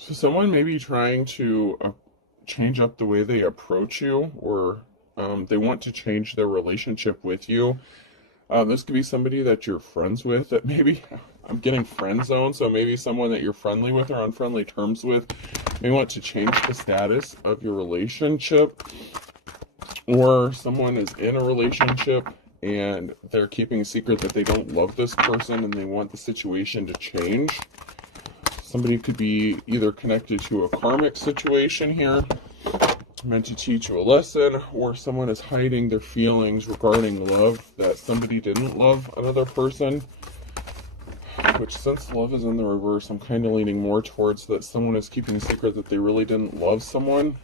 So someone may be trying to change up the way they approach you, or they want to change their relationship with you. This could be somebody that you're friends with that maybe, I'm getting friend zone, so maybe someone that you're friendly with or on friendly terms with may want to change the status of your relationship, or someone is in a relationship and they're keeping a secret that they don't love this person and they want the situation to change. Somebody could be either connected to a karmic situation here, meant to teach you a lesson, or someone is hiding their feelings regarding love, that somebody didn't love another person. Which, since love is in the reverse, I'm kind of leaning more towards that someone is keeping a secret that they really didn't love someone.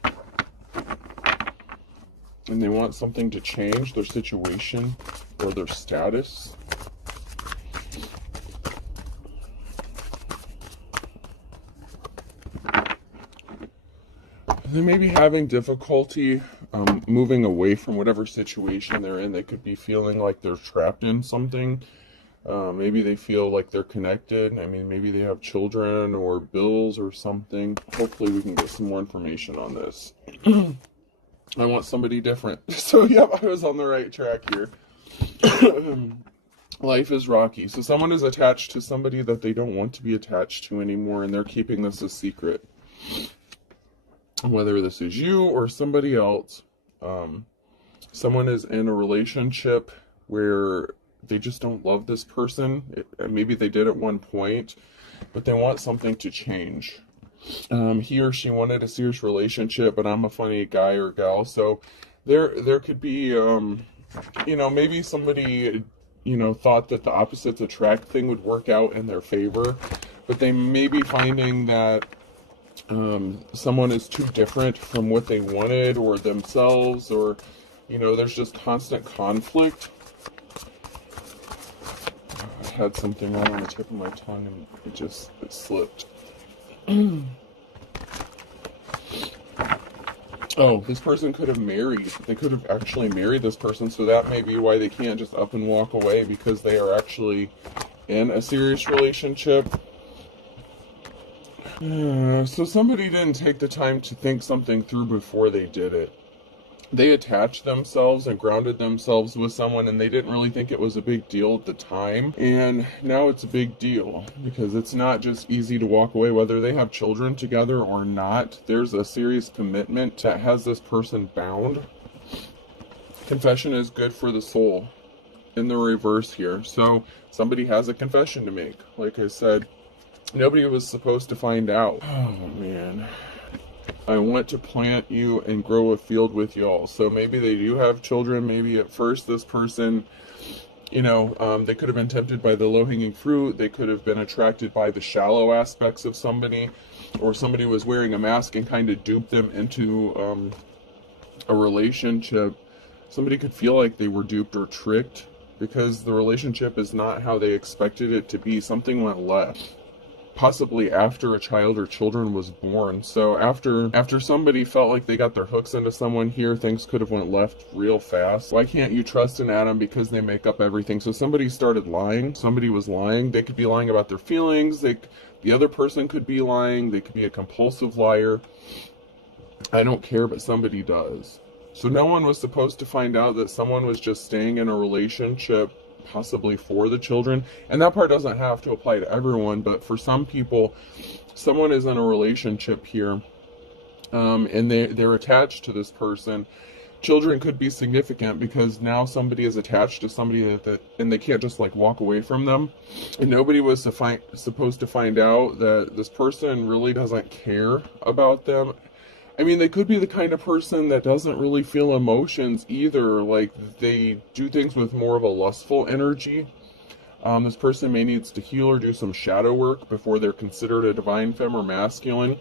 And they want something to change, their situation or their status. They may be having difficulty moving away from whatever situation they're in. They could be feeling like they're trapped in something. Maybe they feel like they're connected. I mean, maybe they have children or bills or something. Hopefully we can get some more information on this. I want somebody different. So, yep, I was on the right track here. Life is rocky. So someone is attached to somebody that they don't want to be attached to anymore, and they're keeping this a secret. Whether this is you or somebody else, someone is in a relationship where they just don't love this person. Maybe they did at one point, but they want something to change. He or she wanted a serious relationship, but I'm a funny guy or gal. So there could be, maybe somebody, thought that the opposites attract thing would work out in their favor, but they may be finding that someone is too different from what they wanted or themselves, or, there's just constant conflict. I had something right on the tip of my tongue and it slipped. Oh, this person could have married. They could have actually married this person, so that may be why they can't just up and walk away, because they are actually in a serious relationship. So somebody didn't take the time to think something through before they did it. They attached themselves and grounded themselves with someone, and they didn't really think it was a big deal at the time. And now it's a big deal, because it's not just easy to walk away, whether they have children together or not. There's a serious commitment that has this person bound. Confession is good for the soul in the reverse here. So somebody has a confession to make. Like I said, nobody was supposed to find out. Oh, man. I want to plant you and grow a field with y'all. So maybe they do have children. Maybe at first this person, they could have been tempted by the low-hanging fruit. They could have been attracted by the shallow aspects of somebody. Or somebody was wearing a mask and kind of duped them into a relationship. Somebody could feel like they were duped or tricked because the relationship is not how they expected it to be. Something went left. Possibly after a child or children was born. So after somebody felt like they got their hooks into someone here, things could have went left real fast. Why can't you trust an atom? Because they make up everything. So somebody started lying. Somebody was lying. They could be lying about their feelings. The other person could be lying. They could be a compulsive liar. I don't care, but somebody does. So no one was supposed to find out that someone was just staying in a relationship possibly for the children. And that part doesn't have to apply to everyone, but for some people, someone is in a relationship here, and they're attached to this person. Children could be significant because now somebody is attached to somebody and they can't just walk away from them. And nobody was supposed to find out that this person really doesn't care about them. I mean, they could be the kind of person that doesn't really feel emotions either. Like, they do things with more of a lustful energy. This person may needs to heal or do some shadow work before they're considered a divine femme or masculine.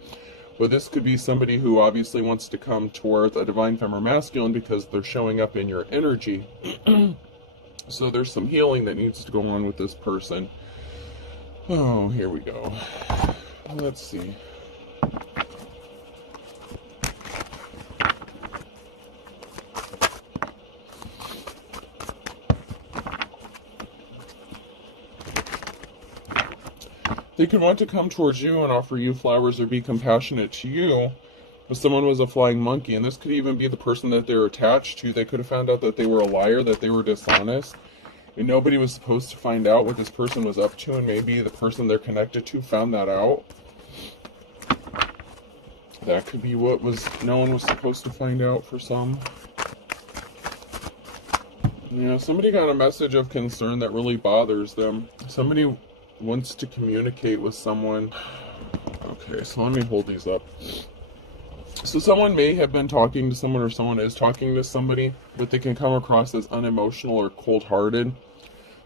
But this could be somebody who obviously wants to come towards a divine femme or masculine because they're showing up in your energy. So there's some healing that needs to go on with this person. Oh, here we go. Let's see. They They could want to come towards you and offer you flowers or be compassionate to you, but someone was a flying monkey. And this could even be the person that they're attached to. They could have found out that they were a liar, that they were dishonest, and nobody was supposed to find out what this person was up to, and maybe the person they're connected to found that out. That could be what no one was supposed to find out for some. Somebody got a message of concern that really bothers them. Somebody wants to communicate with someone. Okay, so let me hold these up. So someone may have been talking to someone, or someone is talking to somebody, but they can come across as unemotional or cold-hearted.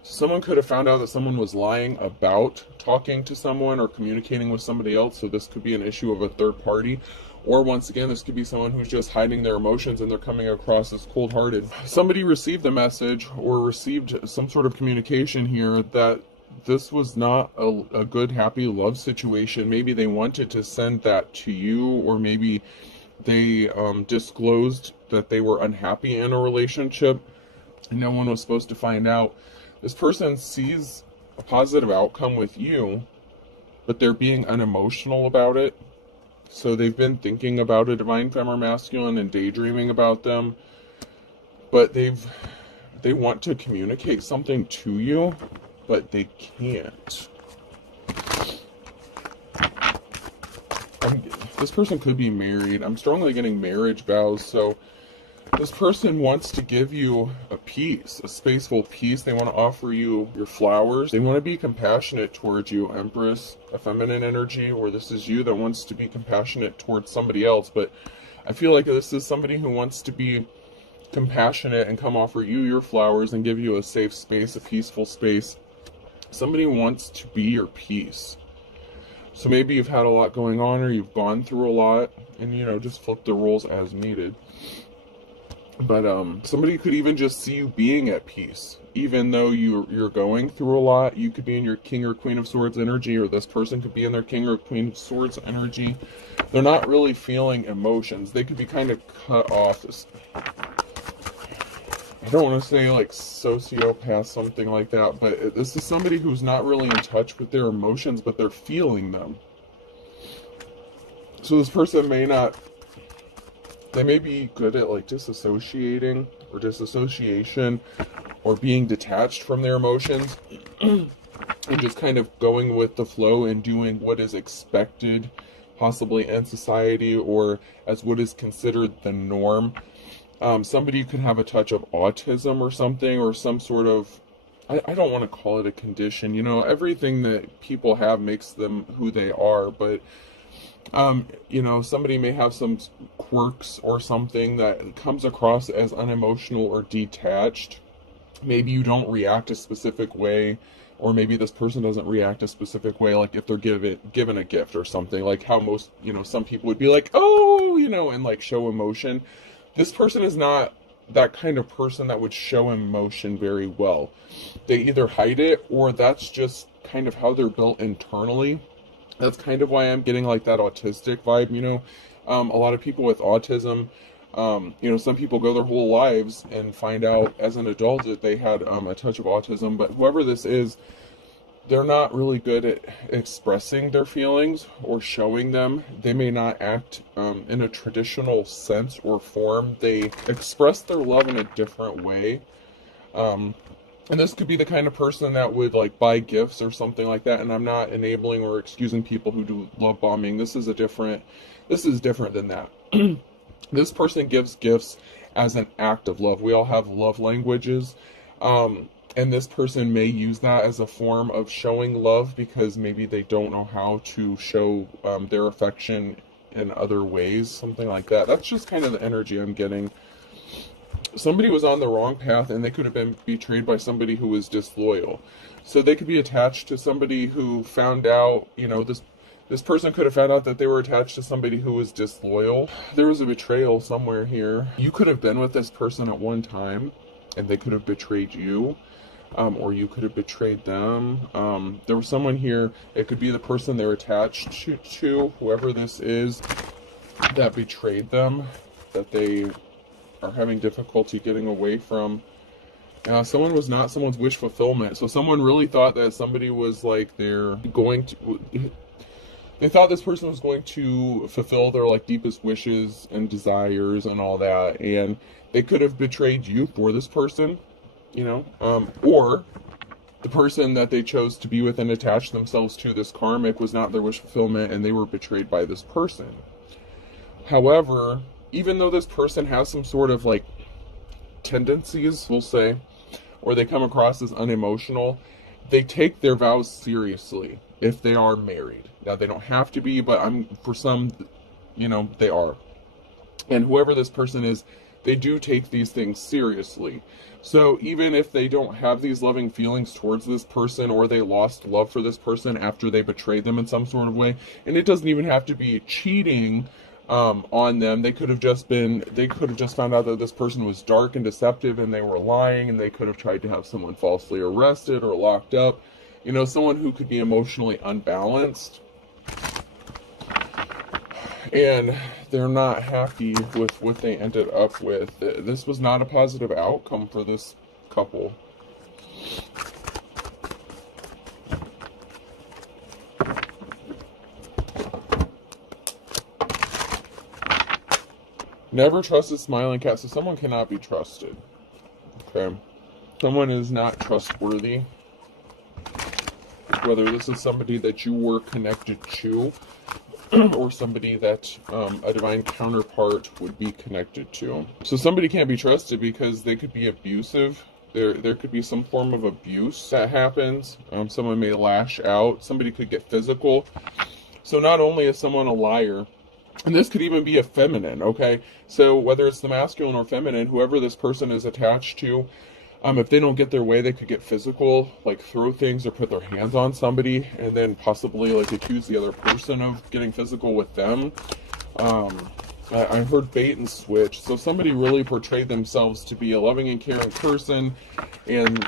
Someone could have found out that someone was lying about talking to someone or communicating with somebody else, so this could be an issue of a third party. Or once again, this could be someone who's just hiding their emotions and they're coming across as cold-hearted. Somebody received a message or received some sort of communication here that this was not a good, happy love situation. Maybe they wanted to send that to you, or maybe they disclosed that they were unhappy in a relationship and no one was supposed to find out. This person sees a positive outcome with you, but they're being unemotional about it. So they've been thinking about a divine femme or masculine and daydreaming about them, but they want to communicate something to you, but they can't. This person could be married. I'm strongly getting marriage vows, so this person wants to give you a peace, a spaceful peace. They want to offer you your flowers. They want to be compassionate towards you, Empress, a feminine energy, or this is you that wants to be compassionate towards somebody else. But I feel like this is somebody who wants to be compassionate and come offer you your flowers and give you a safe space, a peaceful space. Somebody wants to be your peace. So maybe you've had a lot going on, or you've gone through a lot, and just flip the roles as needed. But somebody could even just see you being at peace, even though you're going through a lot. You could be in your King or Queen of Swords energy, or this person could be in their King or Queen of Swords energy. They're not really feeling emotions. They could be kind of cut off. I don't want to say like sociopath, something like that, but this is somebody who's not really in touch with their emotions, but they're feeling them. So this person they may be good at like disassociating or disassociation, or being detached from their emotions and just kind of going with the flow and doing what is expected, possibly in society, or as what is considered the norm. Somebody could have a touch of autism or something, or some sort of, I don't want to call it a condition. Everything that people have makes them who they are, but somebody may have some quirks or something that comes across as unemotional or detached. Maybe you don't react a specific way, or maybe this person doesn't react a specific way, like if they're given a gift or something, like how most, some people would be like, oh, and like show emotion. This person is not that kind of person that would show emotion very well. They either hide it, or that's just kind of how they're built internally. That's kind of why I'm getting like that autistic vibe, a lot of people with autism, some people go their whole lives and find out as an adult that they had a touch of autism, but whoever this is, they're not really good at expressing their feelings or showing them. They may not act in a traditional sense or form. They express their love in a different way. And this could be the kind of person that would like buy gifts or something like that. And I'm not enabling or excusing people who do love bombing. This is different than that. This person gives gifts as an act of love. We all have love languages. And this person may use that as a form of showing love, because maybe they don't know how to show their affection in other ways, something like that. That's just kind of the energy I'm getting. Somebody was on the wrong path, and they could have been betrayed by somebody who was disloyal. So they could be attached to somebody who found out, this person could have found out that they were attached to somebody who was disloyal. There was a betrayal somewhere here. You could have been with this person at one time, and they could have betrayed you. Or you could have betrayed them. There was someone here, it could be the person they're attached to, whoever this is, that betrayed them, that they are having difficulty getting away from. Someone was not someone's wish fulfillment. So someone really thought that somebody was like they thought this person was going to fulfill their like deepest wishes and desires and all that, and they could have betrayed you for this person, or the person that they chose to be with and attach themselves to, this karmic, was not their wish fulfillment and they were betrayed by this person. However, even though this person has some sort of like tendencies, we'll say, or they come across as unemotional, they take their vows seriously if they are married. Now, they don't have to be, but for some, they are. And whoever this person is, they do take these things seriously. So even if they don't have these loving feelings towards this person, or they lost love for this person after they betrayed them in some sort of way, and it doesn't even have to be cheating on them. They could have just found out that this person was dark and deceptive and they were lying, and they could have tried to have someone falsely arrested or locked up. Someone who could be emotionally unbalanced, and they're not happy with what they ended up with. This was not a positive outcome for this couple. Never trust a smiling cat. So someone cannot be trusted. Okay. Someone is not trustworthy. Whether this is somebody that you were connected to, or somebody that a divine counterpart would be connected to. So somebody can't be trusted because they could be abusive. There could be some form of abuse that happens. Someone may lash out. Somebody could get physical. So not only is someone a liar, and this could even be a feminine, okay? So whether it's the masculine or feminine, whoever this person is attached to, if they don't get their way, they could get physical, like throw things or put their hands on somebody, and then possibly like accuse the other person of getting physical with them. I heard bait and switch. So somebody really portrayed themselves to be a loving and caring person, and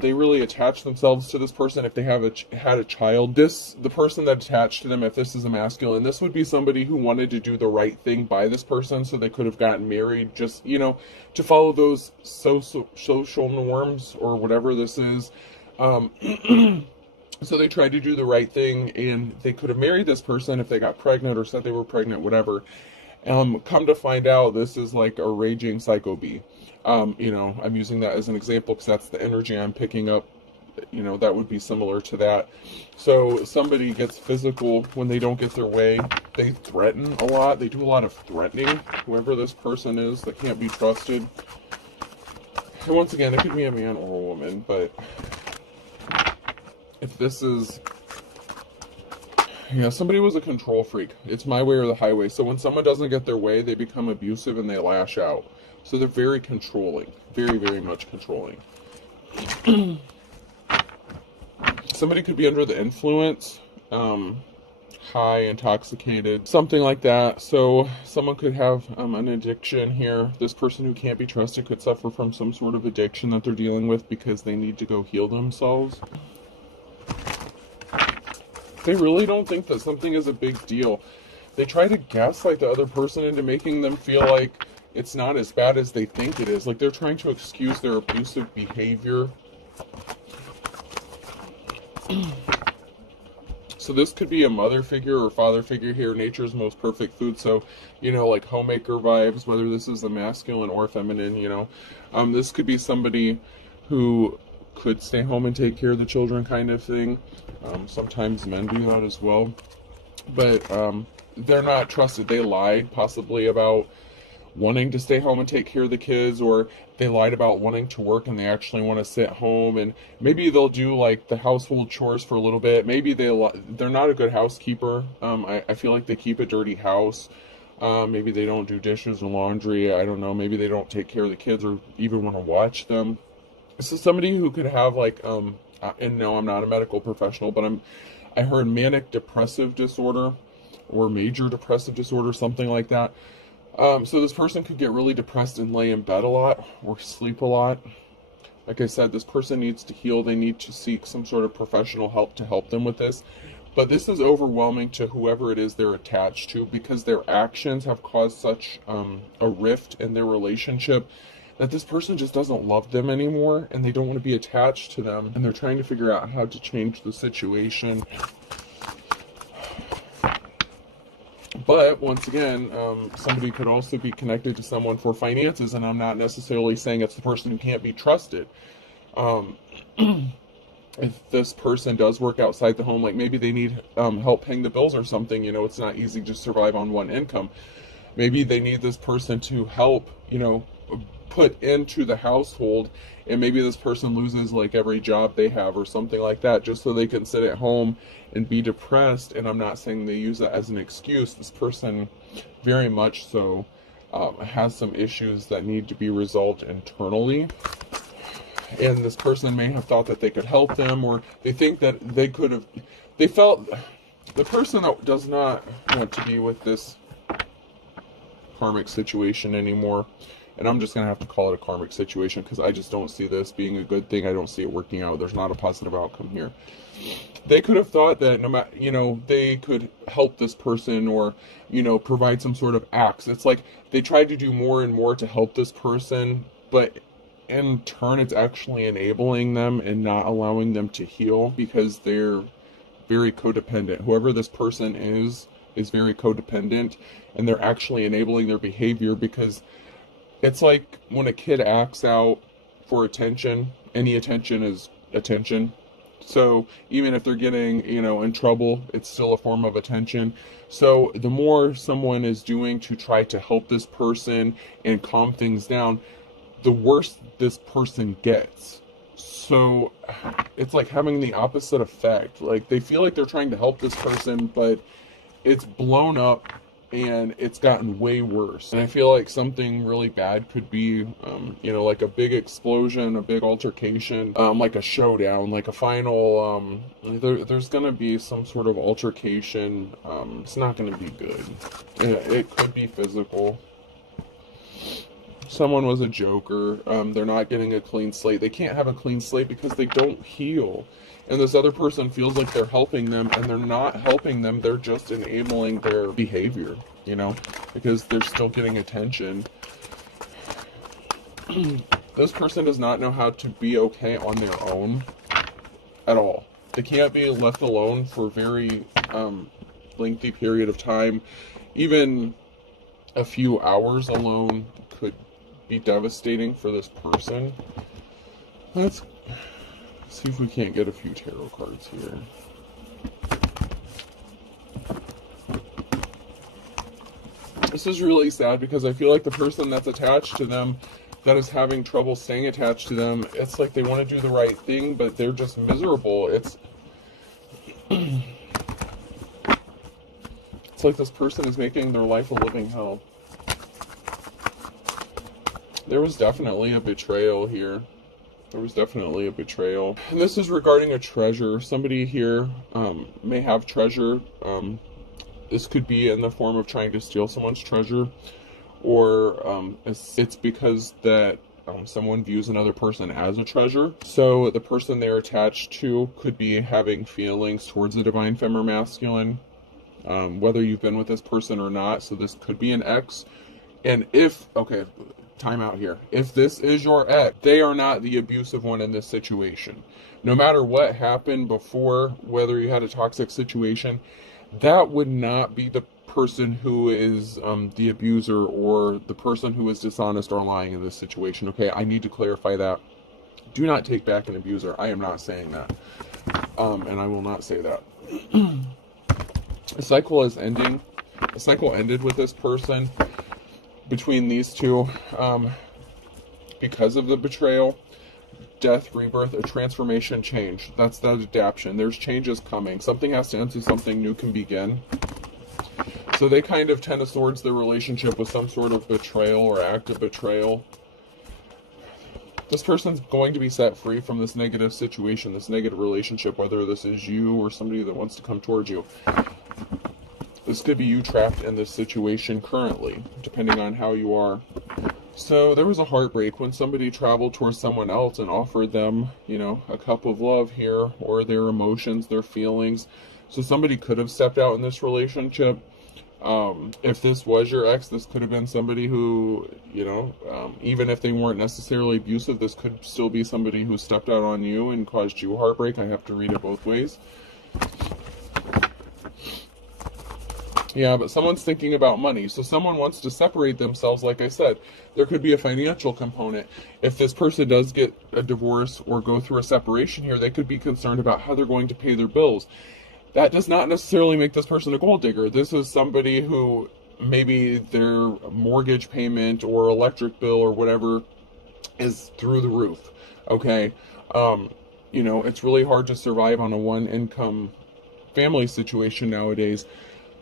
they really attach themselves to this person. If they have had a child, the person that attached to them, if this is a masculine, this would be somebody who wanted to do the right thing by this person, so they could have gotten married, just to follow those social norms or whatever this is. So they tried to do the right thing, and they could have married this person if they got pregnant or said they were pregnant, whatever. Come to find out, this is like a raging psycho bee. I'm using that as an example because that's the energy I'm picking up. That would be similar to that. So somebody gets physical when they don't get their way. They threaten a lot. They do a lot of threatening. Whoever this person is that can't be trusted. And once again, it could be a man or a woman, but if this is... somebody was a control freak. It's my way or the highway. So when someone doesn't get their way, they become abusive and they lash out. So they're very controlling. Very, very much controlling. Somebody could be under the influence, high, intoxicated, something like that. So someone could have an addiction here. This person who can't be trusted could suffer from some sort of addiction that they're dealing with because they need to go heal themselves. They really don't think that something is a big deal. They try to gaslight the other person into making them feel like it's not as bad as they think it is. Like they're trying to excuse their abusive behavior. So this could be a mother figure or father figure here. Nature's most perfect food. So, like homemaker vibes, whether this is the masculine or feminine, this could be somebody who could stay home and take care of the children kind of thing. Sometimes men do that as well. But they're not trusted. They lied possibly about wanting to stay home and take care of the kids, or they lied about wanting to work and they actually want to sit home, and maybe they'll do like the household chores for a little bit. Maybe they're not a good housekeeper. I feel like they keep a dirty house. Maybe they don't do dishes or laundry. I don't know. Maybe they don't take care of the kids or even want to watch them. This is somebody who could have like, and no, I'm not a medical professional, but I heard manic depressive disorder or major depressive disorder, something like that. So this person could get really depressed and lay in bed a lot or sleep a lot. Like I said, this person needs to heal. They need to seek some sort of professional help to help them with this. But this is overwhelming to whoever it is they're attached to, because their actions have caused such a rift in their relationship that this person just doesn't love them anymore and they don't want to be attached to them, and they're trying to figure out how to change the situation. But once again, somebody could also be connected to someone for finances, and I'm not necessarily saying it's the person who can't be trusted. If this person does work outside the home, like maybe they need help paying the bills or something, it's not easy to survive on one income. Maybe they need this person to help, put into the household, and maybe this person loses like every job they have or something like that, just so they can sit at home and be depressed. And I'm not saying they use that as an excuse. This person very much so has some issues that need to be resolved internally. And this person may have thought that they could help them, or they think that they felt the person that does not want to be with this karmic situation anymore, and I'm just going to have to call it a karmic situation because I just don't see this being a good thing. I don't see it working out. There's not a positive outcome here. They could have thought that no matter, they could help this person or, provide some sort of acts. It's like they tried to do more and more to help this person, but in turn, it's actually enabling them and not allowing them to heal because they're very codependent. Whoever this person is very codependent, and they're actually enabling their behavior because it's like when a kid acts out for attention, any attention is attention. So even if they're getting, in trouble, it's still a form of attention. So the more someone is doing to try to help this person and calm things down, the worse this person gets. So it's like having the opposite effect. Like they feel like they're trying to help this person, but it's blown up and it's gotten way worse. And I feel like something really bad could be, like a big explosion, a big altercation, like a showdown, like a final, there's going to be some sort of altercation. It's not going to be good. It could be physical. Someone was a joker. They're not getting a clean slate. They can't have a clean slate because they don't heal. And this other person feels like they're helping them, and they're not helping them. They're just enabling their behavior, because they're still getting attention. This person does not know how to be okay on their own at all. They can't be left alone for a very lengthy period of time. Even a few hours alone could be devastating for this person. Let's see if we can't get a few tarot cards here. This is really sad because I feel like the person that's attached to them, that is having trouble staying attached to them, it's like they want to do the right thing, but they're just miserable. It's like this person is making their life a living hell. There was definitely a betrayal here. There was definitely a betrayal. And this is regarding a treasure. Somebody here may have treasure. This could be in the form of trying to steal someone's treasure, or it's because that someone views another person as a treasure. So the person they're attached to could be having feelings towards the divine feminine masculine, whether you've been with this person or not. So this could be an ex. And time out here. If this is your ex, they are not the abusive one in this situation. No matter what happened before, whether you had a toxic situation, that would not be the person who is the abuser or the person who is dishonest or lying in this situation. Okay, I need to clarify that. Do not take back an abuser. I am not saying that. And I will not say that. The cycle is ending. The cycle ended with this person. Between these two, because of the betrayal, death, rebirth, a transformation, change. That's that adaptation. There's changes coming. Something has to end so something new can begin. So they kind of Ten of Swords their relationship with some sort of betrayal or act of betrayal. This person's going to be set free from this negative situation, this negative relationship, whether this is you or somebody that wants to come towards you. This could be you trapped in this situation currently, depending on how you are. So there was a heartbreak when somebody traveled towards someone else and offered them, a cup of love here, or their emotions, their feelings. So somebody could have stepped out in this relationship. If this was your ex, this could have been somebody who, you know, even if they weren't necessarily abusive, this could still be somebody who stepped out on you and caused you heartbreak. I have to read it both ways. Yeah, but someone's thinking about money. So someone wants to separate themselves. Like I said, there could be a financial component. If this person does get a divorce or go through a separation here, they could be concerned about how they're going to pay their bills. That does not necessarily make this person a gold digger. This is somebody who maybe their mortgage payment or electric bill or whatever is through the roof. Okay. You know, it's really hard to survive on a one income family situation nowadays.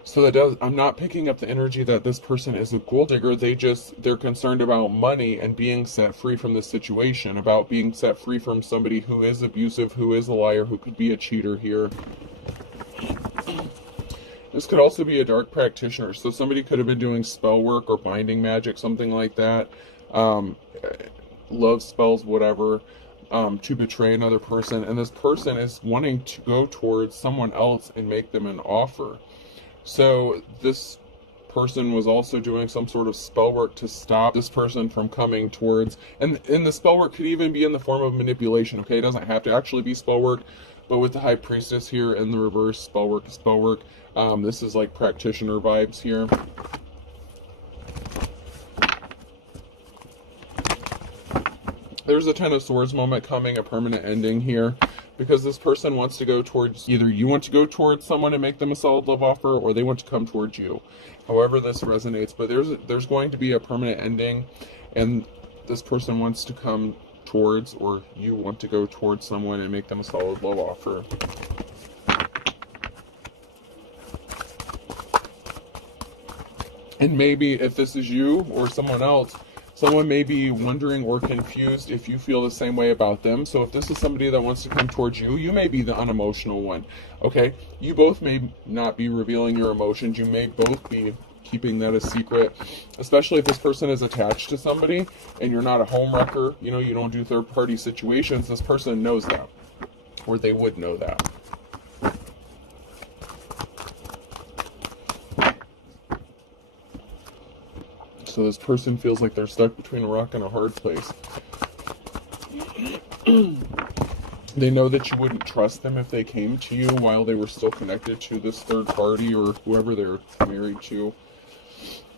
So I'm not picking up the energy that this person is a gold digger. They're concerned about money and being set free from this situation, about being set free from somebody who is abusive, who is a liar, who could be a cheater here. This could also be a dark practitioner. So somebody could have been doing spell work or binding magic, something like that. Love spells, whatever, to betray another person. And this person is wanting to go towards someone else and make them an offer. So this person was also doing some sort of spell work to stop this person from coming towards, and the spell work could even be in the form of manipulation. Okay, it doesn't have to actually be spell work, but with the High Priestess here in the reverse, spell work is spell work. This is like practitioner vibes here. There's a Ten of Swords moment coming, a permanent ending here, because this person wants to go towards, either you want to go towards someone and make them a solid love offer, or they want to come towards you. However this resonates, but there's going to be a permanent ending, and this person wants to come towards, or you want to go towards someone and make them a solid love offer. And maybe if this is you or someone else, someone may be wondering or confused if you feel the same way about them. So if this is somebody that wants to come towards you, you may be the unemotional one, okay? You both may not be revealing your emotions. You may both be keeping that a secret, especially if this person is attached to somebody and you're not a homewrecker, you know, you don't do third-party situations. This person knows that, or they would know that. So this person feels like they're stuck between a rock and a hard place. They know that you wouldn't trust them if they came to you while they were still connected to this third party or whoever they're married to,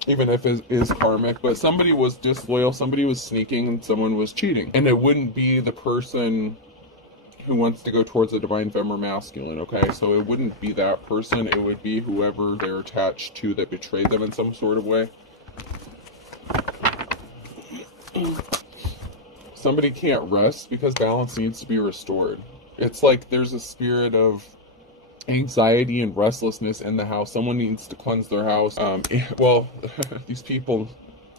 even if it is karmic. But somebody was disloyal, somebody was sneaking, and someone was cheating. And it wouldn't be the person who wants to go towards the divine feminine masculine, okay? So it wouldn't be that person. It would be whoever they're attached to that betrayed them in some sort of way. Somebody can't rest because balance needs to be restored. It's like there's a spirit of anxiety and restlessness in the house. Someone needs to cleanse their house. Well, these people,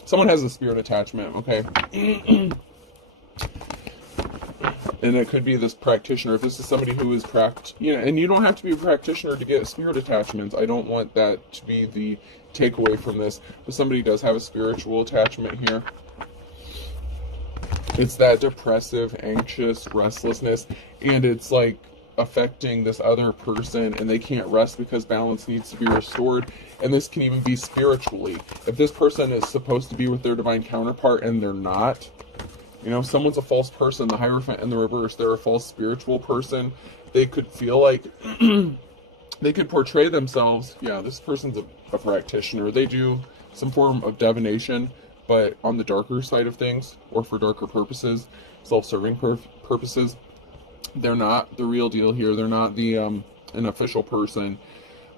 someone has a spirit attachment, okay? And it could be this practitioner. If this is somebody who is and you don't have to be a practitioner to get spirit attachments. I don't want that to be the takeaway from this. But somebody does have a spiritual attachment here. It's that depressive, anxious restlessness, and it's like affecting this other person, and they can't rest because balance needs to be restored. And this can even be spiritually. If this person is supposed to be with their divine counterpart and they're not, you know, someone's a false person, the Hierophant in the reverse, they're a false spiritual person. They could feel like they could portray themselves, yeah, this person's a practitioner. They do some form of divination, but on the darker side of things, or for darker purposes, self-serving purposes. They're not the real deal here. They're not the an official person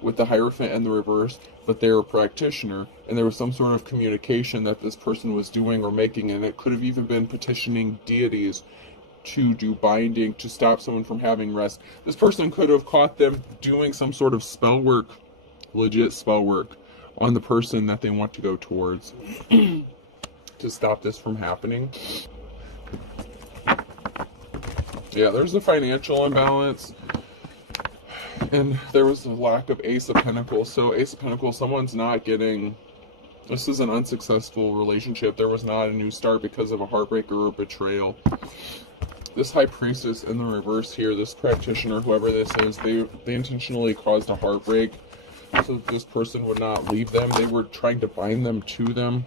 with the Hierophant and the reverse, but they're a practitioner, and there was some sort of communication that this person was doing or making, and it could have even been petitioning deities to do binding to stop someone from having rest. This person could have caught them doing some sort of spell work, legit spell work, on the person that they want to go towards to stop this from happening. Yeah, there's a financial imbalance, and there was a lack of Ace of Pentacles. So Ace of Pentacles, someone's not getting, this is an unsuccessful relationship. There was not a new start because of a heartbreak or a betrayal. This High Priestess in the reverse here, this practitioner, whoever this is, they intentionally caused a heartbreak so this person would not leave them. They were trying to bind them to them.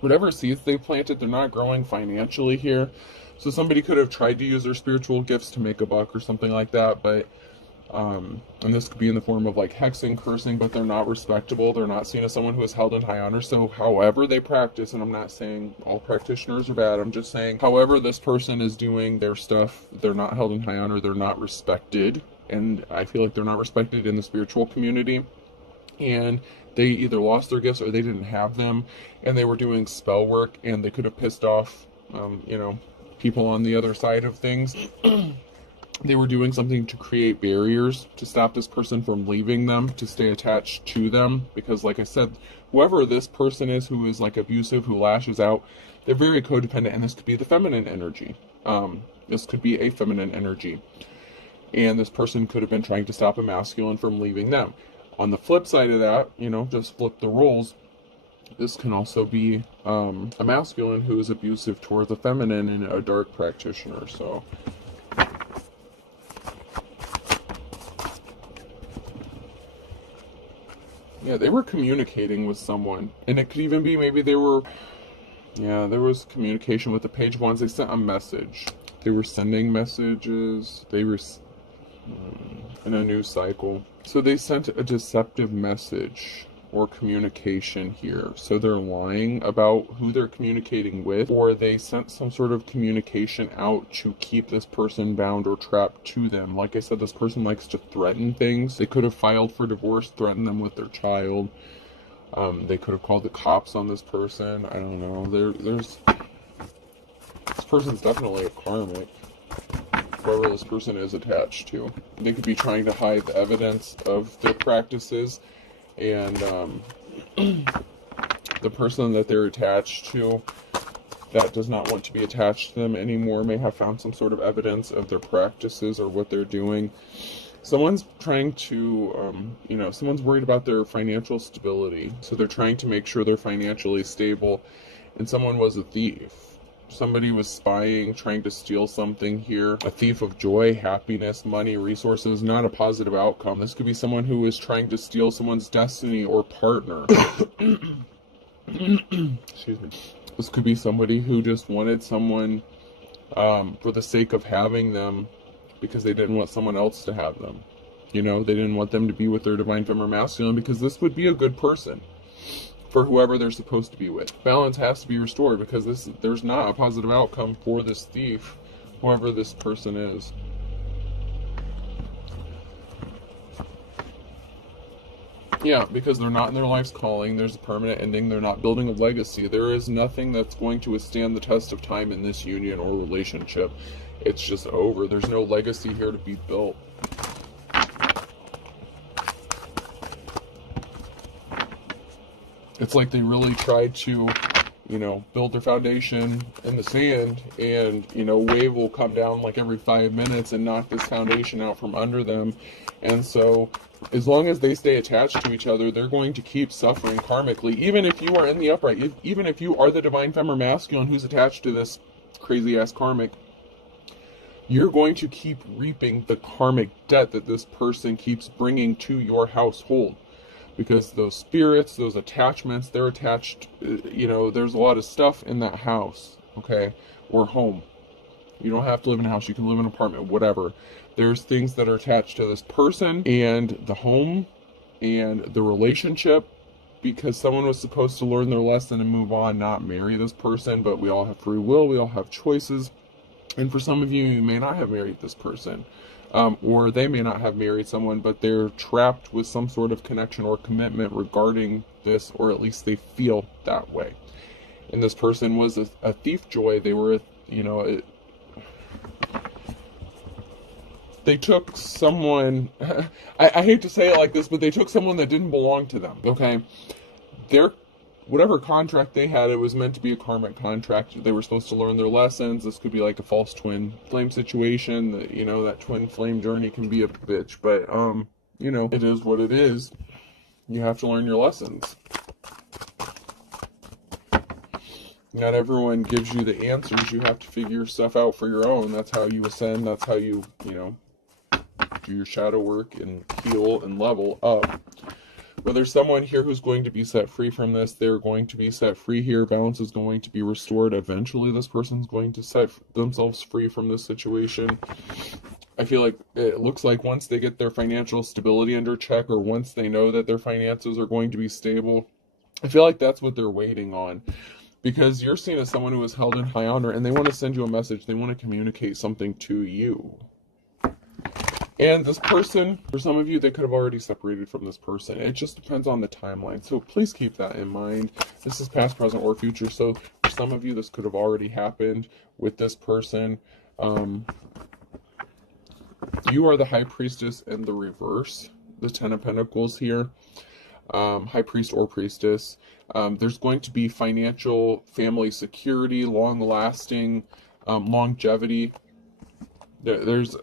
Whatever seeds they planted, they're not growing financially here. So somebody could have tried to use their spiritual gifts to make a buck or something like that, but and this could be in the form of like hexing, cursing, but they're not respectable. They're not seen as someone who is held in high honor. So however they practice, and I'm not saying all practitioners are bad, I'm just saying however this person is doing their stuff, they're not held in high honor, they're not respected. And I feel like they're not respected in the spiritual community. And they either lost their gifts or they didn't have them, and they were doing spell work, and they could have pissed off, people on the other side of things. They were doing something to create barriers to stop this person from leaving them, to stay attached to them. Because like I said, whoever this person is who is like abusive, who lashes out, they're very codependent, and this could be the feminine energy. This could be a feminine energy. And this person could have been trying to stop a masculine from leaving them. On the flip side of that, just flip the roles. This can also be a masculine who is abusive toward the feminine and a dark practitioner. So yeah, they were communicating with someone. And it could even be maybe there was communication with the page ones. They sent a message. They were sending messages. They were in a new cycle. So they sent a deceptive message or communication here. So they're lying about who they're communicating with, or they sent some sort of communication out to keep this person bound or trapped to them. Like I said, this person likes to threaten things. They could have filed for divorce, threatened them with their child. They could have called the cops on this person. I don't know. This person's definitely a karmic, whoever this person is attached to. They could be trying to hide the evidence of their practices, and the person that they're attached to that does not want to be attached to them anymore may have found some sort of evidence of their practices or what they're doing. Someone's trying to, someone's worried about their financial stability, so they're trying to make sure they're financially stable, and someone was a thief. Somebody was spying, trying to steal something here. A thief of joy, happiness, money, resources, not a positive outcome. This could be someone who is trying to steal someone's destiny or partner. Excuse me. This could be somebody who just wanted someone for the sake of having them, because they didn't want someone else to have them. They didn't want them to be with their divine feminine masculine, because this would be a good person for whoever they're supposed to be with. Balance has to be restored, because there's not a positive outcome for this thief, whoever this person is. Yeah, because they're not in their life's calling. There's a permanent ending. They're not building a legacy. There is nothing that's going to withstand the test of time in this union or relationship. It's just over. There's no legacy here to be built. It's like they really tried to, build their foundation in the sand, and, wave will come down like every 5 minutes and knock this foundation out from under them. And so as long as they stay attached to each other, they're going to keep suffering karmically. Even if you are in the upright, even if you are the divine feminine masculine who's attached to this crazy ass karmic, you're going to keep reaping the karmic debt that this person keeps bringing to your household. Because those spirits, those attachments, they're attached, there's a lot of stuff in that house, okay, or home. You don't have to live in a house, you can live in an apartment, whatever. There's things that are attached to this person and the home and the relationship, because someone was supposed to learn their lesson and move on, not marry this person. But we all have free will, we all have choices. And for some of you, you may not have married this person. Or they may not have married someone, but they're trapped with some sort of connection or commitment regarding this, or at least they feel that way. And this person was a thief joy. They were, they took someone, I hate to say it like this, but they took someone that didn't belong to them, okay? Whatever contract they had, it was meant to be a karmic contract. They were supposed to learn their lessons. This could be like a false twin flame situation. That twin flame journey can be a bitch, but, it is what it is. You have to learn your lessons. Not everyone gives you the answers. You have to figure stuff out for your own. That's how you ascend. That's how you, do your shadow work and heal and level up. But there's someone here who's going to be set free from this. They're going to be set free here. Balance is going to be restored. Eventually, this person's going to set themselves free from this situation. I feel like it looks like once they get their financial stability under check, or once they know that their finances are going to be stable, I feel like that's what they're waiting on. Because you're seen as someone who is held in high honor, and they want to send you a message. They want to communicate something to you. And this person, for some of you, they could have already separated from this person. It just depends on the timeline. So please keep that in mind. This is past, present, or future. So for some of you, this could have already happened with this person. You are the High Priestess in the reverse. The Ten of Pentacles here. High Priest or Priestess. There's going to be financial, family security, long-lasting, longevity. There's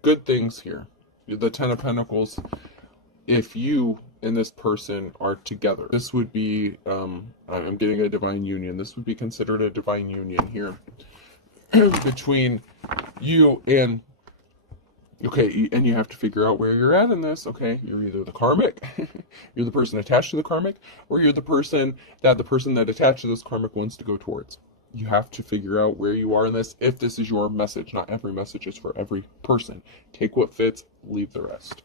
good things here. The Ten of Pentacles, if you and this person are together, this would be, I'm getting a divine union. This would be considered a divine union here between you and, okay, and you have to figure out where you're at in this. Okay, you're either the karmic, you're the person attached to the karmic, or you're the person that attached to this karmic wants to go towards. You have to figure out where you are in this, if this is your message. Not every message is for every person. Take what fits, leave the rest.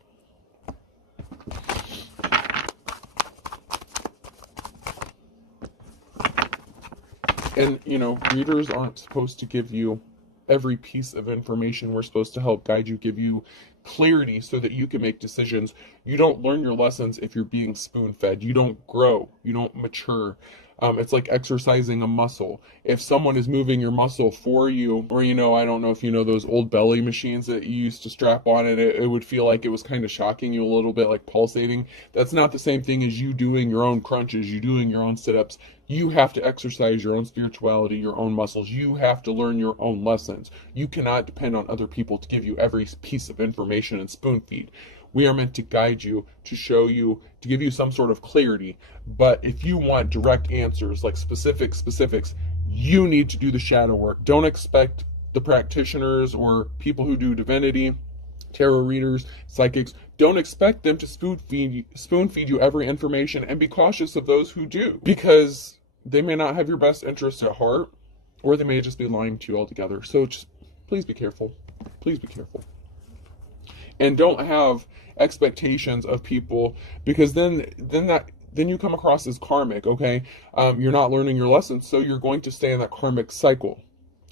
And, you know, readers aren't supposed to give you every piece of information. We're supposed to help guide you, give you clarity so that you can make decisions. You don't learn your lessons if you're being spoon-fed. You don't grow. You don't mature. It's like exercising a muscle. If someone is moving your muscle for you, or, you know, I don't know if you know those old belly machines that you used to strap on it would feel like it was kind of shocking you a little bit, like pulsating. That's not the same thing as you doing your own crunches, you doing your own sit-ups. You have to exercise your own spirituality, your own muscles. You have to learn your own lessons. You cannot depend on other people to give you every piece of information and spoon feed. We are meant to guide you, to show you, to give you some sort of clarity. But if you want direct answers, like specifics, you need to do the shadow work. Don't expect the practitioners or people who do divinity, tarot readers, psychics, don't expect them to spoon feed you every information, and be cautious of those who do, because they may not have your best interest at heart, or they may just be lying to you altogether. So just please be careful. Please be careful. And don't have expectations of people, because then you come across as karmic, okay? You're not learning your lessons, so you're going to stay in that karmic cycle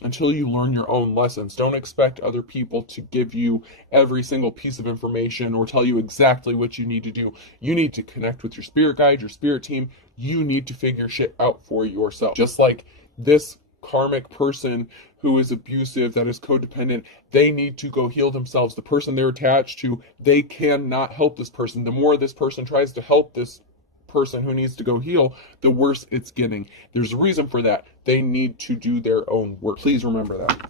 until you learn your own lessons. Don't expect other people to give you every single piece of information or tell you exactly what you need to do. You need to connect with your spirit guide, your spirit team. You need to figure shit out for yourself. Just like this karmic person who is abusive, that is codependent, they need to go heal themselves. The person they're attached to, they cannot help this person. The more this person tries to help this person who needs to go heal, the worse it's getting. There's a reason for that. They need to do their own work. Please remember that.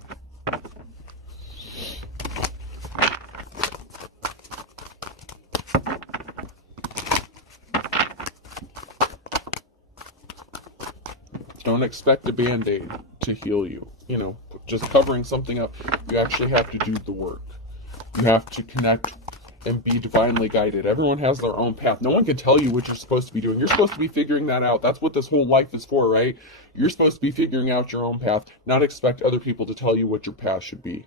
Don't expect a band-aid to heal you. You know, just covering something up. You actually have to do the work. You have to connect and be divinely guided. Everyone has their own path. No one can tell you what you're supposed to be doing. You're supposed to be figuring that out. That's what this whole life is for, right? You're supposed to be figuring out your own path, not expect other people to tell you what your path should be.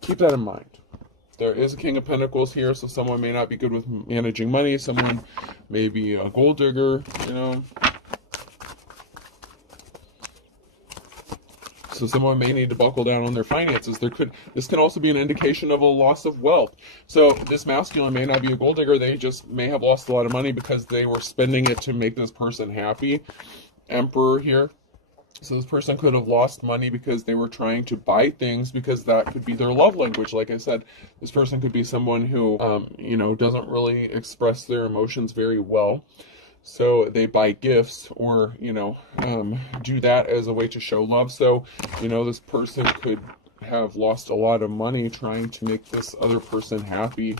Keep that in mind. There is a King of Pentacles here, so someone may not be good with managing money. Someone may be a gold digger, you know. So someone may need to buckle down on their finances. This can also be an indication of a loss of wealth. So this masculine may not be a gold digger. They just may have lost a lot of money because they were spending it to make this person happy. Emperor here. So this person could have lost money because they were trying to buy things, because that could be their love language. Like I said, this person could be someone who, you know, doesn't really express their emotions very well. So they buy gifts, or, you know, do that as a way to show love. So, you know, this person could have lost a lot of money trying to make this other person happy.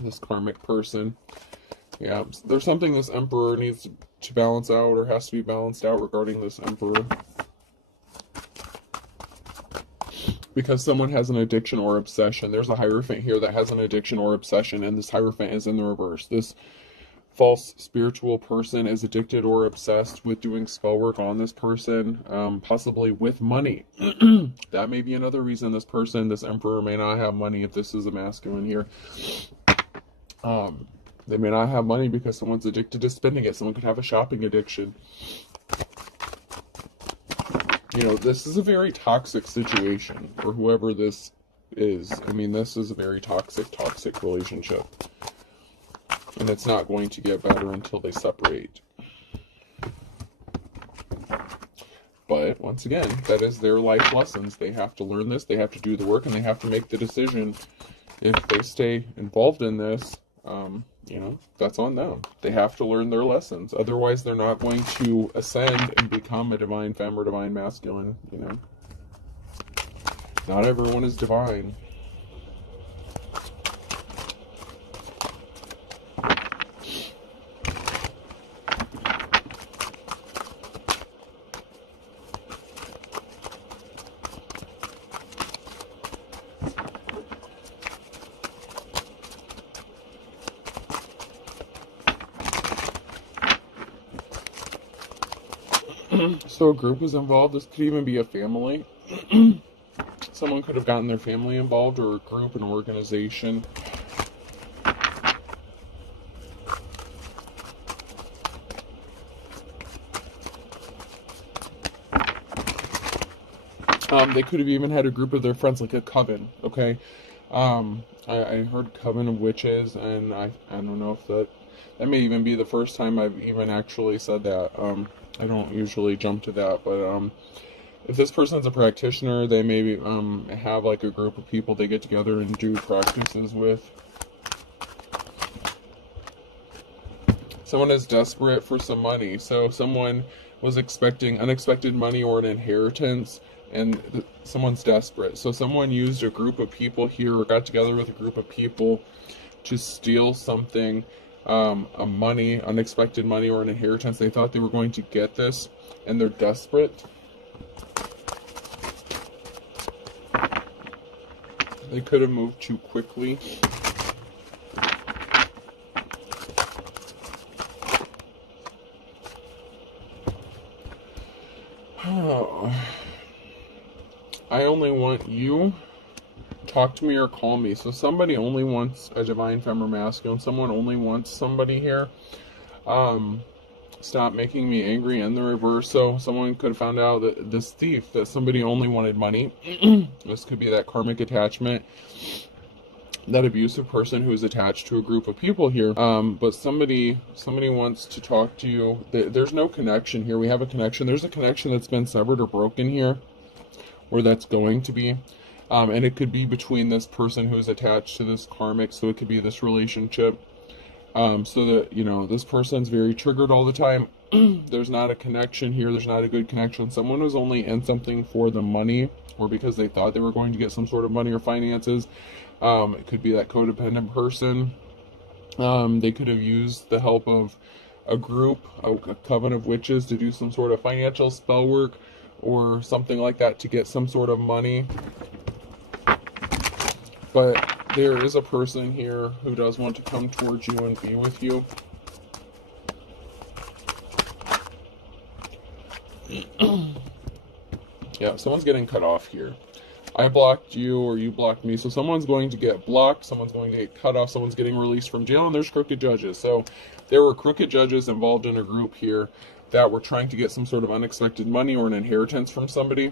This karmic person. Yeah, there's something this Emperor needs to balance out, or has to be balanced out regarding this Emperor. because someone has an addiction or obsession. There's a Hierophant here that has an addiction or obsession, and this Hierophant is in the reverse. This false spiritual person is addicted or obsessed with doing spell work on this person, possibly with money. That may be another reason this person, this Emperor, may not have money if this is a masculine here. They may not have money because someone's addicted to spending it. Someone could have a shopping addiction. You know, this is a very toxic situation for whoever this is. I mean, this is a very toxic relationship. And it's not going to get better until they separate. But, once again, that is their life lessons. They have to learn this, they have to do the work, and they have to make the decision. If they stay involved in this, you know, that's on them. They have to learn their lessons. Otherwise, they're not going to ascend and become a divine femme or divine masculine, you know. Not everyone is divine. So a group is involved. This could even be a family. Someone could have gotten their family involved, or a group, an organization. They could have even had a group of their friends, like a coven, okay? I heard coven of witches, and I don't know if that may even be the first time I've even actually said that. I don't usually jump to that, but if this person's a practitioner, they maybe have like a group of people they get together and do practices with. Someone is desperate for some money, so someone was expecting unexpected money or an inheritance, and someone's desperate. So someone used a group of people here, or got together with a group of people to steal something, a money, unexpected money, or an inheritance. They thought they were going to get this, and they're desperate. They could have moved too quickly. I only want you. Talk to me or call me. So somebody only wants a divine femme or masculine. Someone only wants somebody here. Stop making me angry, in the reverse. So someone could have found out that this thief, that somebody only wanted money. This could be that karmic attachment, that abusive person who is attached to a group of people here. But somebody wants to talk to you. There's no connection here. We have a connection. There's a connection that's been severed or broken here, or that's going to be. And it could be between this person who is attached to this karmic, so it could be this relationship. So that, you know, this person's very triggered all the time. There's not a connection here. There's not a good connection. Someone was only in something for the money, or because they thought they were going to get some sort of money or finances. It could be that codependent person. They could have used the help of a group, a coven of witches, to do some sort of financial spell work or something like that to get some sort of money. But there is a person here who does want to come towards you and be with you. Yeah, someone's getting cut off here. I blocked you, or you blocked me. So someone's going to get blocked, someone's going to get cut off, someone's getting released from jail, and there's crooked judges. So there were crooked judges involved in a group here that were trying to get some sort of unexpected money or an inheritance from somebody.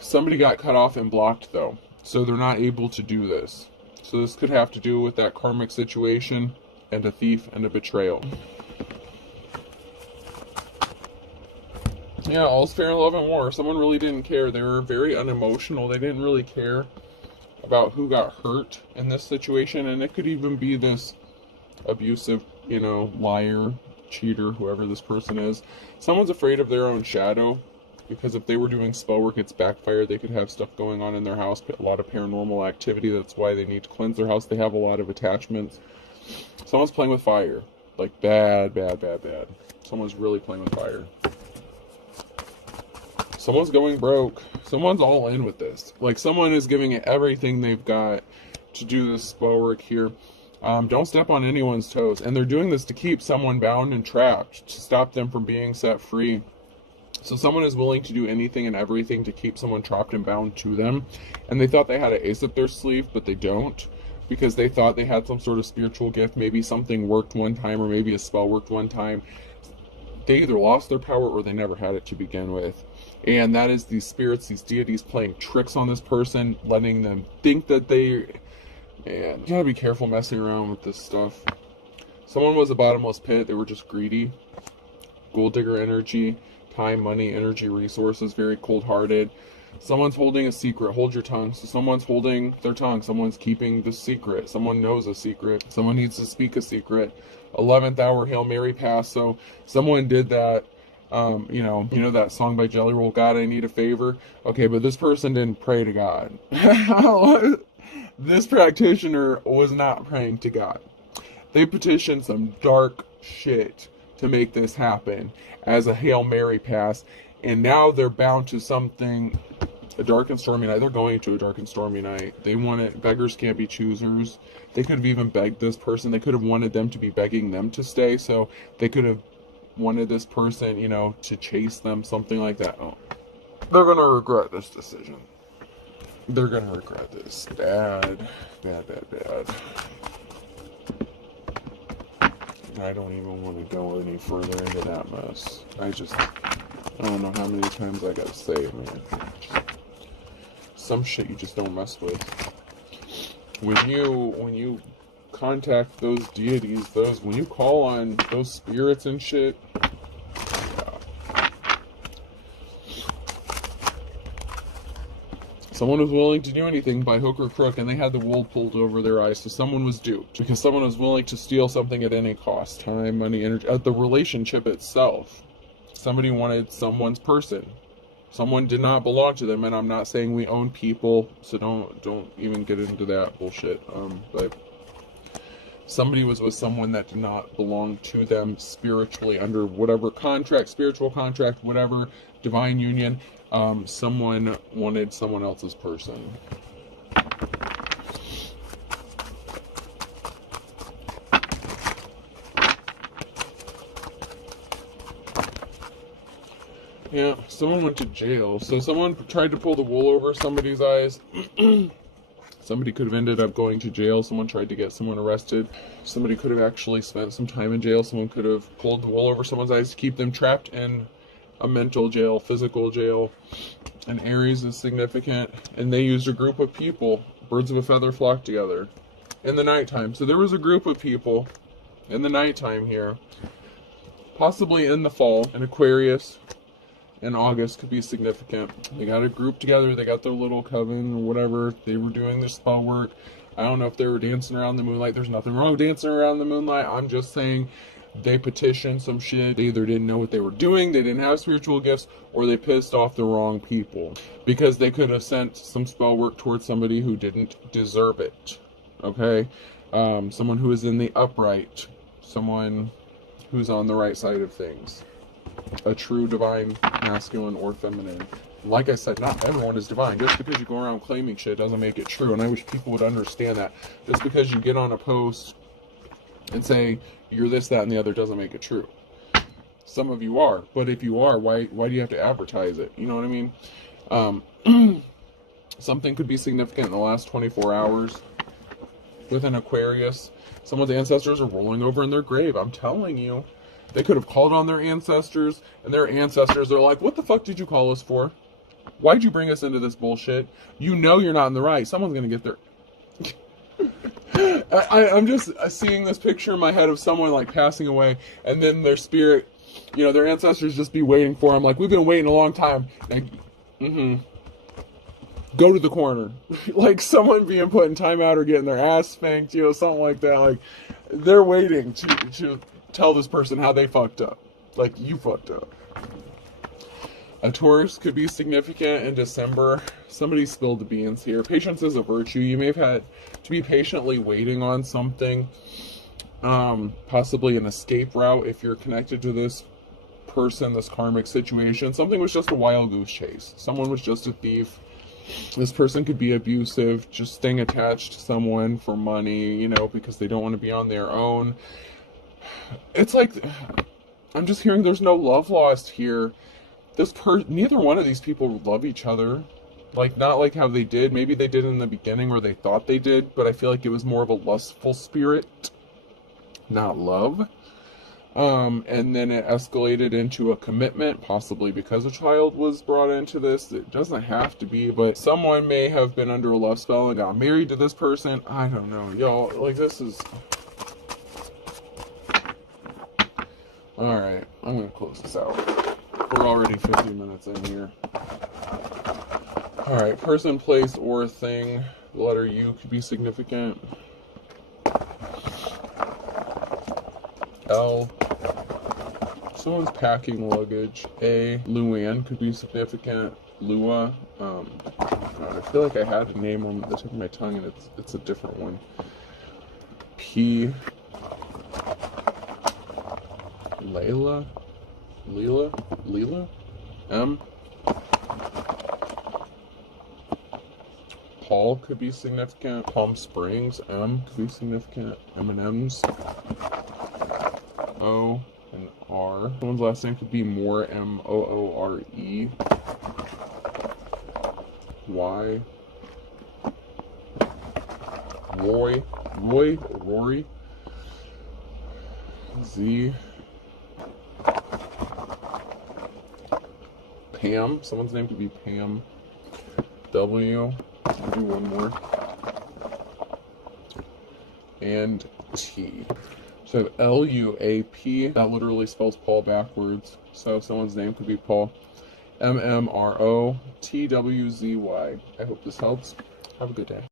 Somebody got cut off and blocked, though. So they're not able to do this. So this could have to do with that karmic situation and a thief and a betrayal. Yeah, all's fair in love and war. Someone really didn't care. They were very unemotional. They didn't really care about who got hurt in this situation. And it could even be this abusive, you know, liar, cheater, whoever this person is. Someone's afraid of their own shadow. Because if they were doing spell work, it's backfired. They could have stuff going on in their house, a lot of paranormal activity. That's why they need to cleanse their house. They have a lot of attachments. Someone's playing with fire. Like bad. Someone's really playing with fire. Someone's going broke. Someone's all in with this. Like, someone is giving it everything they've got to do this spell work here. Don't step on anyone's toes. And they're doing this to keep someone bound and trapped, to stop them from being set free. So someone is willing to do anything and everything to keep someone trapped and bound to them. And they thought they had an ace up their sleeve, but they don't. Because they thought they had some sort of spiritual gift. Maybe something worked one time, or maybe a spell worked one time. They either lost their power or they never had it to begin with. And that is these spirits, these deities playing tricks on this person, letting them think that they... Man, you gotta be careful messing around with this stuff. Someone was a bottomless pit. They were just greedy. Gold digger energy, time, money, energy, resources, very cold-hearted. Someone's holding a secret. Hold your tongue. So someone's holding their tongue. Someone's keeping the secret. Someone knows a secret. Someone needs to speak a secret. 11th hour Hail Mary pass. So someone did that. You know that song by Jelly Roll, God, I Need a Favor. Okay, but this person didn't pray to God. This practitioner was not praying to God. They petitioned some dark shit to make this happen as a Hail Mary pass. And now they're bound to something, a dark and stormy night. They're going to a dark and stormy night. They want it. Beggars can't be choosers. They could have even begged this person. They could have wanted them to be begging them to stay. So they could have wanted this person, you know, to chase them, something like that. Oh. They're going to regret this decision. They're going to regret this. Bad. Bad, bad, bad. I don't even want to go any further into that mess. I don't know how many times I gotta say it, man. Some shit you just don't mess with. When you contact those deities, when you call on those spirits and shit, yeah. Someone was willing to do anything by hook or crook, and they had the wool pulled over their eyes. So someone was duped because someone was willing to steal something at any cost: time, money, energy, the relationship itself. Somebody wanted someone's person. Someone did not belong to them, and I'm not saying we own people, so don't even get into that bullshit. But somebody was with someone that did not belong to them spiritually, under whatever contract, spiritual contract, whatever, divine union. Someone wanted someone else's person. Yeah, someone went to jail. So someone tried to pull the wool over somebody's eyes. Somebody could have ended up going to jail. Someone tried to get someone arrested. Somebody could have actually spent some time in jail. Someone could have pulled the wool over someone's eyes to keep them trapped in a mental jail, physical jail. And Aries is significant. And they used a group of people. Birds of a feather flock together in the nighttime. So there was a group of people in the nighttime here. Possibly in the fall, in Aquarius. In August could be significant. They got a group together. They got their little coven or whatever. They were doing their spell work. I don't know if they were dancing around the moonlight. There's nothing wrong with dancing around the moonlight. I'm just saying they petitioned some shit. They either didn't know what they were doing, they didn't have spiritual gifts, or they pissed off the wrong people. Because they could have sent some spell work towards somebody who didn't deserve it. Okay? Someone who is in the upright. Someone who's on the right side of things. A true divine masculine or feminine. Like I said, not everyone is divine. Just because you go around claiming shit doesn't make it true. And I wish people would understand that. Just because you get on a post and say you're this, that, and the other doesn't make it true. Some of you are. But if you are, why do you have to advertise it? You know what I mean? Something could be significant in the last 24 hours. With an Aquarius, someone's ancestors are rolling over in their grave. I'm telling you. They could have called on their ancestors, and their ancestors are like, what the fuck did you call us for? Why'd you bring us into this bullshit? You know you're not in the right. Someone's going to get their... I'm just seeing this picture in my head of someone like passing away, and then their spirit, you know, their ancestors just be waiting for them. Like, we've been waiting a long time. Like, go to the corner. Like someone being put in timeout or getting their ass spanked, you know, something like that. Like, they're waiting to tell this person how they fucked up. Like, you fucked up. A Taurus could be significant in December. Somebody spilled the beans here. Patience is a virtue. You may have had to be patiently waiting on something. Possibly an escape route if you're connected to this person, this karmic situation. Something was just a wild goose chase. Someone was just a thief. This person could be abusive, just staying attached to someone for money, you know, because they don't want to be on their own. It's like, I'm just hearing there's no love lost here. Neither one of these people love each other. Like, not like how they did. Maybe they did in the beginning, or they thought they did, but I feel like it was more of a lustful spirit, not love. And then it escalated into a commitment, possibly because a child was brought into this. It doesn't have to be, but someone may have been under a love spell and got married to this person. I don't know, y'all. Like, this is... Alright, I'm gonna close this out. We're already 50 minutes in here. Alright, person, place, or thing. The letter U could be significant. L. Someone's packing luggage. A. Luann could be significant. Lua. God, I feel like I had a name on the tip of my tongue and it's a different one. P. Layla? Leela? M. Paul could be significant. Palm Springs. M could be significant. M&M's. O and R. Someone's last name could be Moore. M-O-O-R-E. Y. Rory. Z. Pam. Someone's name could be Pam. W. I'll do one more. And T. So L-U-A-P, that literally spells Paul backwards. So someone's name could be Paul. M-M-R-O-T-W-Z-Y. I hope this helps. Have a good day.